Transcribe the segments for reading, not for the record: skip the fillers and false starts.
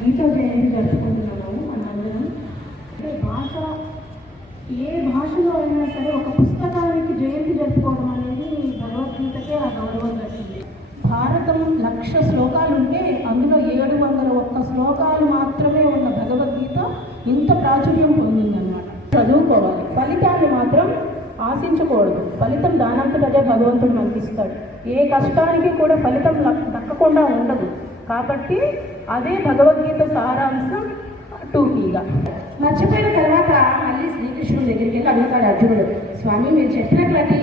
గీత జయంతి జరుపుకుంటున్నాము మనందరం. అంటే భాష ఏ భాషలో అయినా సరే ఒక పుస్తకానికి జయంతి జరుపుకోవడం అనేది భగవద్గీతకే ఆ గౌరవం దక్కింది. భారతం 1,00,000 శ్లోకాలు ఉంటే అందులో 701 శ్లోకాలు మాత్రమే ఉన్న భగవద్గీత ఇంత ప్రాచుర్యం పొందిందన్నమాట. చదువుకోవాలి, ఫలితాన్ని మాత్రం ఆశించకూడదు. ఫలితం దానంతటదే భగవంతుడు మనకి ఇస్తాడు. ఏ కష్టానికి కూడా ఫలితం దక్కకుండా ఉండదు. కాబట్టి అదే భగవద్గీత సారాంశం టూకీగా. మర్చిపోయిన తర్వాత మళ్ళీ శ్రీకృష్ణుడి దగ్గరికి వెళ్ళి అడుగుతాడు అర్జునుడు, స్వామి మీరు చెప్పినట్లయితే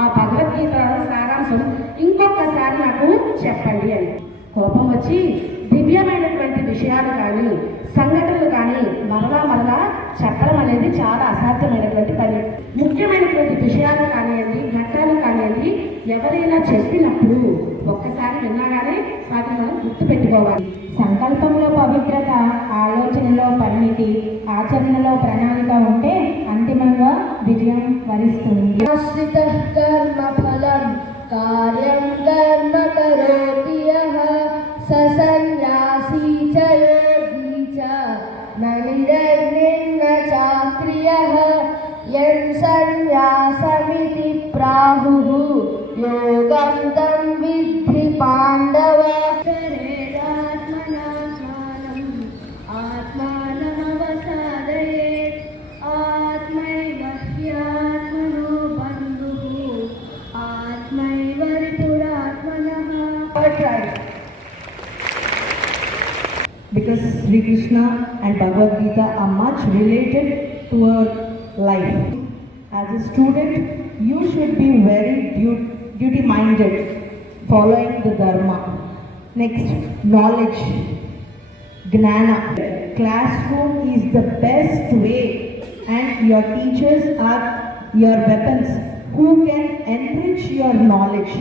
ఆ భగవద్గీత సారాంశం ఇంకొకసారి నాకు చెప్పండి అని. కోపం వచ్చి దివ్యమైనటువంటి విషయాలు కానీ సంఘటనలు కానీ మరలా చెప్పడం అనేది చాలా అసాధ్యమైనటువంటి పని. ముఖ్యమైనటువంటి విషయాలు కానివ్వండి, ఘట్టాలు కానివ్వండి, ఎవరైనా చెప్పినప్పుడు ఒక్కసారి విన్నాగానే వాటిని మనం గుర్తుపెట్టుకోవాలి. సంకల్పంలో పవిత్రత, ఆలోచనలో పరిమితి, ఆచరణలో ప్రణాళిక ఉంటే అంతిమంగా విజయం వరిస్తుంది. కార్యం కర్మ కరోతి యః స సన్యాసీ చ యోగి చ ననిర్నిన్న చాక్రియః యం సన్యాసమితి ప్రాహుః యోగం తం విద్ధి పాండవ. Because Sri Krishna and Bhagavad Gita are much related to our life. As a student, you should be very duty-minded, following the dharma. Next, knowledge, gnana. Classroom is the best way, and your teachers are your weapons who can enrich your knowledge.